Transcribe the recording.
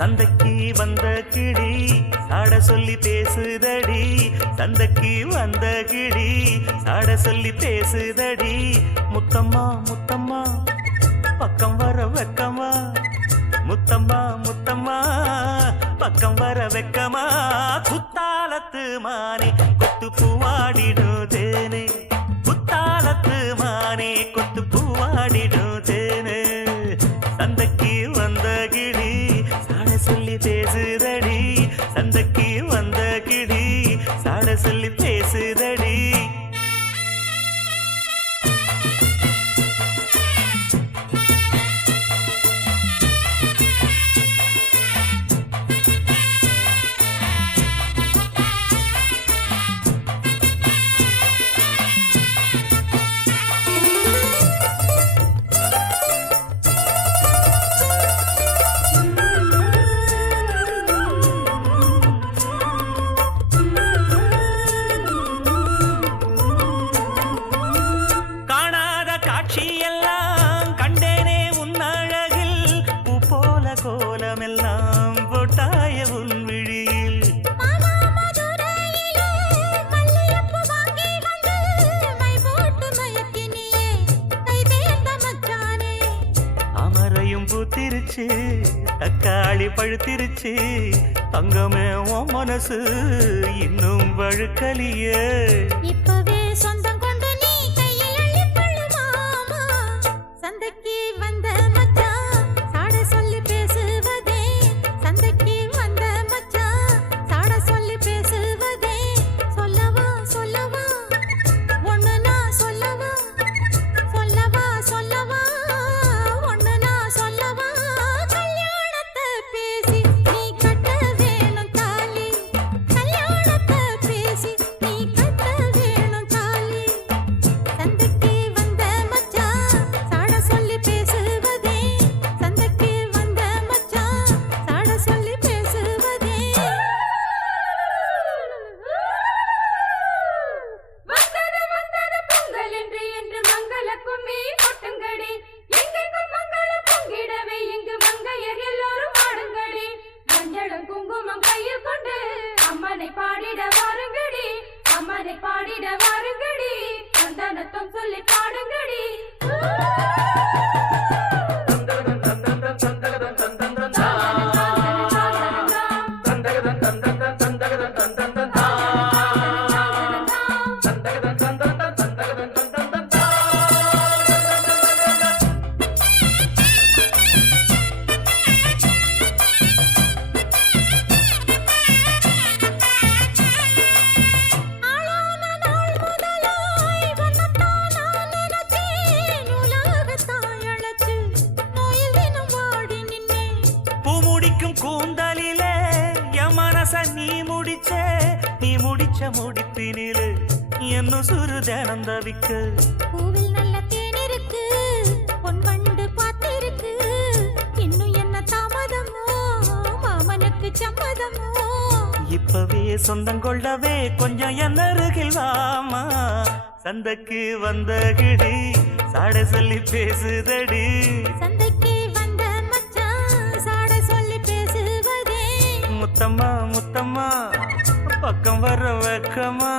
சந்தைக்கு வந்த கிளி சாட சொல்லி பேசுதடி, சந்தைக்கு வந்த கிளி சாட சொல்லி பேசுதடி. முத்தம்மா முத்தம்மா பக்கம் வர வெக்கமா, முத்தம்மா முத்தம்மா பக்கம் வர வெக்கமா. குத்தாலத்து மானே கொத்து பூவாடிடும் தேனே, குத்தாலத்து மானே கொத்து பூவாடிடும் தேனே. சந்தைக்கு வந்த கிளி சாட சொல்லி பேசுதடி, சந்தைக்கு வந்த கிளி சாட சொல்லி பேசுதடி. கோலமெல்லாம் போட்டாய உன் விழியில் அமரையும் பூத்திருச்சு, தக்காளி பழுத்திருச்சு, தங்கமே உன் மனசு இன்னும் வழுக்கலியே. இப்பவே சொந்தம் கொண்டு நீ கையில் அள்ளிக்கொள்ளு மாமா. சந்தைக்கு வந்த மச்சான் சாட சொல்லி பேசுவதே, சந்தைக்கு வந்த மச்சான் சாட சொல்லி பேசுவதே. சொல்லவா சொல்லவா ஒண்ணு நான் சொல்லவா, சொல்லவா சொல்லவா ஒண்ணு நான் சொல்லவா. கல்யாணத்தை பேசி நீ கட்ட வேணும் தாலி, கல்யாணத்தை பேசி நீ கட்ட வேணும் தாலி. சந்தைக்கு வந்த மச்சான் சாட சொல்லி பேசுவதே, சந்தைக்கு வந்த மச்சான் சாட சொல்லி பேசுவதே. வந்தது வந்தது பொங்கல் என்று மங்கள கும்மி கொட்டுங்கடி, எங்கெங்கும் மங்கள பொங்கிடவே இங்கு மங்கையர் எல்லோரும் ஆடுங்கடி. மஞ்சளும் குங்குமம் கையில் கொண்டு அம்மனை பாடிட வாருங்கடி, அம்மனை பாடிட வாருங்கடி, சந்தனத்தும் சொல்லி பாடுங்கடி. ஆளான நாள் முதலாய் வண்ணத்தான் நான் நினைச்சேன், உலகத்தாய் அழைச்சு நோயில் தினம் வாடி நின்னேன். பூமுடிக்கும் கூந்தலிலே என் மனச நீ முடிச்ச, நீ முடிச்ச முடிப்பினிலே என்ன சுரு தினம் தவிக்க. பூவில் நல்ல தேன் இருக்கு, பொன் வண்டு பார்த்திருக்கு, இன்னும் என்ன தாமதமோ மாமனுக்கு சம்மதமோ. இப்பவே சொந்தம் கொள்ளவே கொஞ்சம் என் அருகில் வாமா. சந்தைக்கு வந்த கிளி சாட சொல்லி பேசுதடி, சந்தைக்கு வந்த மச்சான் சாட சொல்லி பேசுவதே. முத்தம்மா முத்தம்மா பக்கம் வர வெக்கமா.